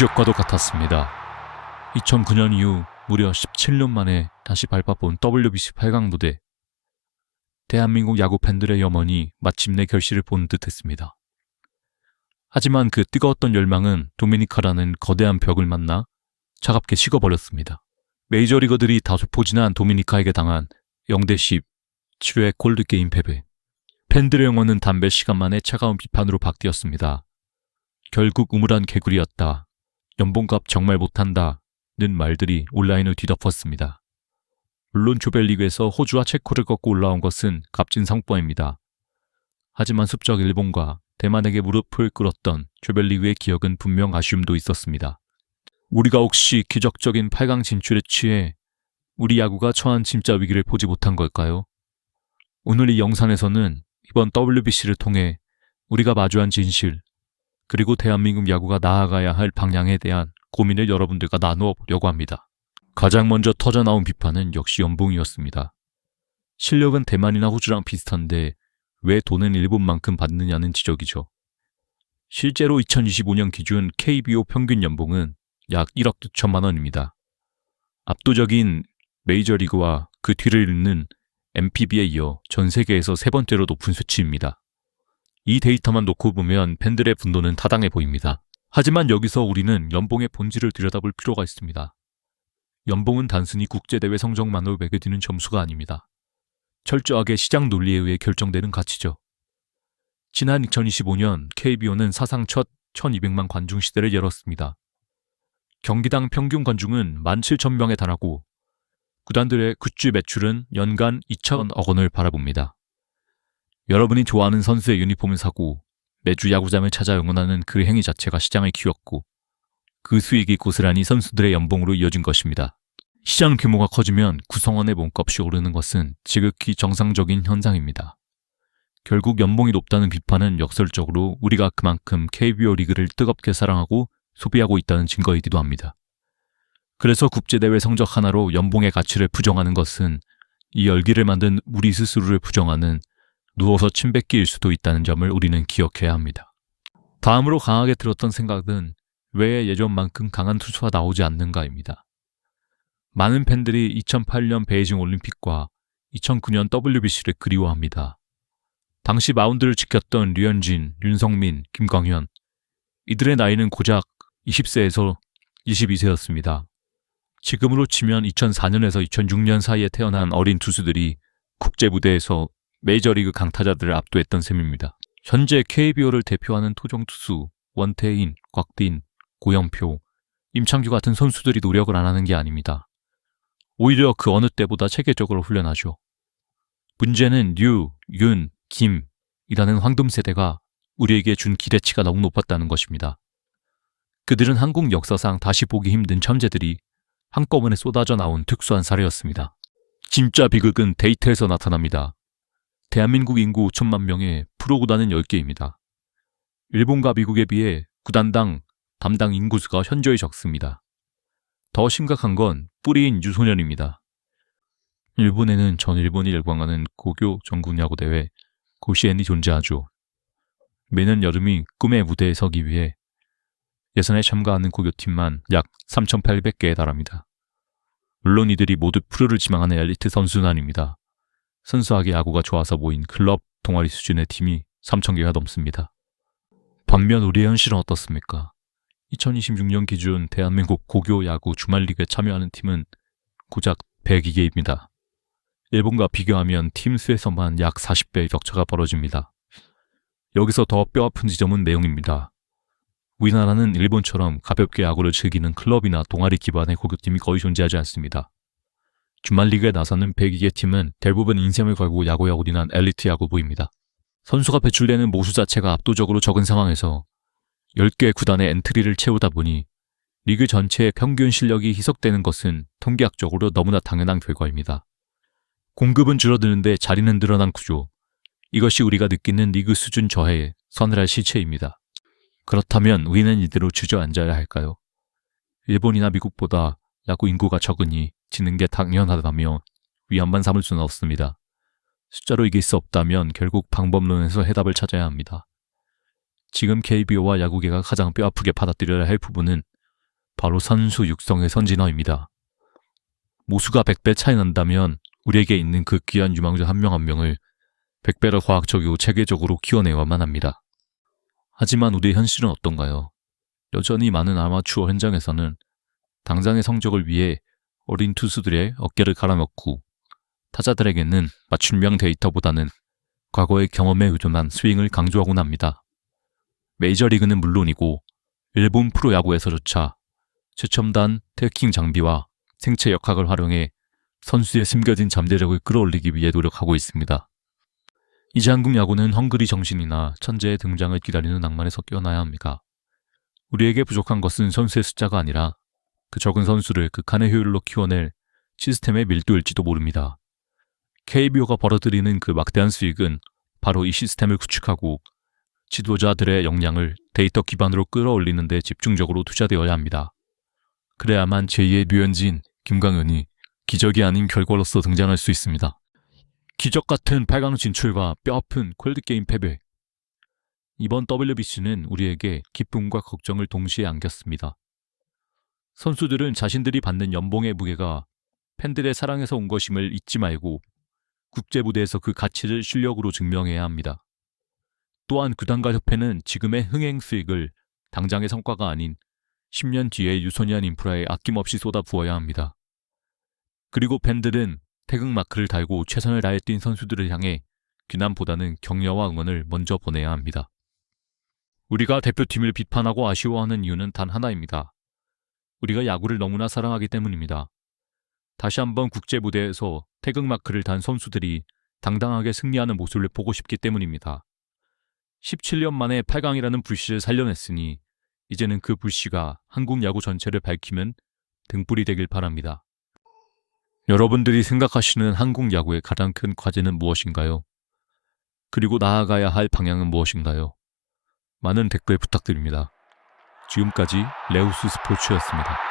기적과도 같았습니다. 2009년 이후 무려 17년 만에 다시 밟아본 WBC 8강 무대. 대한민국 야구 팬들의 염원이 마침내 결실을 본 듯했습니다. 하지만 그 뜨거웠던 열망은 도미니카라는 거대한 벽을 만나 차갑게 식어버렸습니다. 메이저리거들이 다소 포진한 도미니카에게 당한 0대10 7회 콜드게임 패배. 팬들의 영혼은 단 몇 시간 만에 차가운 비판으로 바뀌었습니다. 결국 우물한 개구리였다. 연봉값 정말 못한다는 말들이 온라인을 뒤덮었습니다. 물론 조별리그에서 호주와 체코를 꺾고 올라온 것은 값진 성과입니다. 하지만 습적 일본과 대만에게 무릎을 꿇었던 조별리그의 기억은 분명 아쉬움도 있었습니다. 우리가 혹시 기적적인 8강 진출에 취해 우리 야구가 처한 진짜 위기를 보지 못한 걸까요? 오늘 이 영상에서는 이번 WBC를 통해 우리가 마주한 진실, 그리고 대한민국 야구가 나아가야 할 방향에 대한 고민을 여러분들과 나누어 보려고 합니다. 가장 먼저 터져나온 비판은 역시 연봉이었습니다. 실력은 대만이나 호주랑 비슷한데 왜 돈은 일본만큼 받느냐는 지적이죠. 실제로 2025년 기준 KBO 평균 연봉은 약 1억 6천만 원입니다. 압도적인 메이저리그와 그 뒤를 잇는 NPB에 이어 전 세계에서 세 번째로 높은 수치입니다. 이 데이터만 놓고 보면 팬들의 분노는 타당해 보입니다. 하지만 여기서 우리는 연봉의 본질을 들여다볼 필요가 있습니다. 연봉은 단순히 국제대회 성적만으로 매겨지는 점수가 아닙니다. 철저하게 시장 논리에 의해 결정되는 가치죠. 지난 2025년 KBO는 사상 첫 1200만 관중 시대를 열었습니다. 경기당 평균 관중은 17,000명에 달하고 구단들의 굿즈 매출은 연간 2천억 원을 바라봅니다. 여러분이 좋아하는 선수의 유니폼을 사고 매주 야구장을 찾아 응원하는 그 행위 자체가 시장을 키웠고 그 수익이 고스란히 선수들의 연봉으로 이어진 것입니다. 시장 규모가 커지면 구성원의 몸값이 오르는 것은 지극히 정상적인 현상입니다. 결국 연봉이 높다는 비판은 역설적으로 우리가 그만큼 KBO 리그를 뜨겁게 사랑하고 소비하고 있다는 증거이기도 합니다. 그래서 국제대회 성적 하나로 연봉의 가치를 부정하는 것은 이 열기를 만든 우리 스스로를 부정하는 누워서 침 뱉기일 수도 있다는 점을 우리는 기억해야 합니다. 다음으로 강하게 들었던 생각은 왜 예전만큼 강한 투수가 나오지 않는가입니다. 많은 팬들이 2008년 베이징 올림픽과 2009년 WBC를 그리워합니다. 당시 마운드를 지켰던 류현진, 윤성민, 김광현, 이들의 나이는 고작 20세에서 22세였습니다. 지금으로 치면 2004년에서 2006년 사이에 태어난 어린 투수들이 국제 무대에서 메이저리그 강타자들을 압도했던 셈입니다. 현재 KBO를 대표하는 토종 투수 원태인, 곽딘, 고영표, 임창규 같은 선수들이 노력을 안 하는 게 아닙니다. 오히려 그 어느 때보다 체계적으로 훈련하죠. 문제는 류, 윤, 김이라는 황금 세대가 우리에게 준 기대치가 너무 높았다는 것입니다. 그들은 한국 역사상 다시 보기 힘든 천재들이 한꺼번에 쏟아져 나온 특수한 사례였습니다. 진짜 비극은 데이터에서 나타납니다. 대한민국 인구 5천만 명의 프로구단은 10개입니다. 일본과 미국에 비해 구단당 담당 인구수가 현저히 적습니다. 더 심각한 건 뿌리인 유소년입니다. 일본에는 전 일본이 열광하는 고교 전국 야구대회 고시엔이 존재하죠. 매년 여름이 꿈의 무대에 서기 위해 예선에 참가하는 고교팀만 약 3,800개에 달합니다. 물론 이들이 모두 프로를 지망하는 엘리트 선수는 아닙니다. 순수하게 야구가 좋아서 모인 클럽 동아리 수준의 팀이 3,000개가 넘습니다. 반면 우리의 현실은 어떻습니까? 2026년 기준 대한민국 고교 야구 주말리그에 참여하는 팀은 고작 102개입니다. 일본과 비교하면 팀 수에서만 약 40배의 격차가 벌어집니다. 여기서 더 뼈아픈 지점은 내용입니다. 우리나라는 일본처럼 가볍게 야구를 즐기는 클럽이나 동아리 기반의 고교팀이 거의 존재하지 않습니다. 주말리그에 나서는 102개 팀은 대부분 인생을 걸고 야구에 올인한 엘리트 야구부입니다. 선수가 배출되는 모수 자체가 압도적으로 적은 상황에서 10개 구단의 엔트리를 채우다 보니 리그 전체의 평균 실력이 희석되는 것은 통계학적으로 너무나 당연한 결과입니다. 공급은 줄어드는데 자리는 늘어난 구조. 이것이 우리가 느끼는 리그 수준 저해의 서늘한 실체입니다. 그렇다면 우리는 이대로 주저앉아야 할까요? 일본이나 미국보다 야구 인구가 적으니 지는 게 당연하다며 위안만 삼을 수는 없습니다. 숫자로 이길 수 없다면 결국 방법론에서 해답을 찾아야 합니다. 지금 KBO와 야구계가 가장 뼈아프게 받아들여야 할 부분은 바로 선수 육성의 선진화입니다. 모수가 100배 차이 난다면 우리에게 있는 그 귀한 유망주 한 명 한 명을 100배로 과학적이고 체계적으로 키워내야만 합니다. 하지만 우리의 현실은 어떤가요? 여전히 많은 아마추어 현장에서는 당장의 성적을 위해 어린 투수들의 어깨를 갈아넣고 타자들에게는 맞춤형 데이터보다는 과거의 경험에 의존한 스윙을 강조하곤 합니다. 메이저리그는 물론이고 일본 프로야구에서조차 최첨단 태킹 장비와 생체 역학을 활용해 선수의 숨겨진 잠재력을 끌어올리기 위해 노력하고 있습니다. 이제 한국 야구는 헝그리 정신이나 천재의 등장을 기다리는 낭만에서 깨어나야 합니다. 우리에게 부족한 것은 선수의 숫자가 아니라 그 적은 선수를 극한의 효율로 키워낼 시스템의 밀도일지도 모릅니다. KBO가 벌어들이는 그 막대한 수익은 바로 이 시스템을 구축하고 지도자들의 역량을 데이터 기반으로 끌어올리는 데 집중적으로 투자되어야 합니다. 그래야만 제2의 류현진, 김광현이 기적이 아닌 결과로서 등장할 수 있습니다. 기적 같은 8강 진출과 뼈아픈 콜드게임 패배. 이번 WBC는 우리에게 기쁨과 걱정을 동시에 안겼습니다. 선수들은 자신들이 받는 연봉의 무게가 팬들의 사랑에서 온 것임을 잊지 말고 국제무대에서 그 가치를 실력으로 증명해야 합니다. 또한 구단과 협회는 지금의 흥행 수익을 당장의 성과가 아닌 10년 뒤의 유소년 인프라에 아낌없이 쏟아부어야 합니다. 그리고 팬들은 태극마크를 달고 최선을 다해 뛴 선수들을 향해 비난보다는 격려와 응원을 먼저 보내야 합니다. 우리가 대표팀을 비판하고 아쉬워하는 이유는 단 하나입니다. 우리가 야구를 너무나 사랑하기 때문입니다. 다시 한번 국제무대에서 태극마크를 단 선수들이 당당하게 승리하는 모습을 보고 싶기 때문입니다. 17년 만에 8강이라는 불씨를 살려냈으니 이제는 그 불씨가 한국 야구 전체를 밝히면 등불이 되길 바랍니다. 여러분들이 생각하시는 한국 야구의 가장 큰 과제는 무엇인가요? 그리고 나아가야 할 방향은 무엇인가요? 많은 댓글 부탁드립니다. 지금까지 레우스 스포츠였습니다.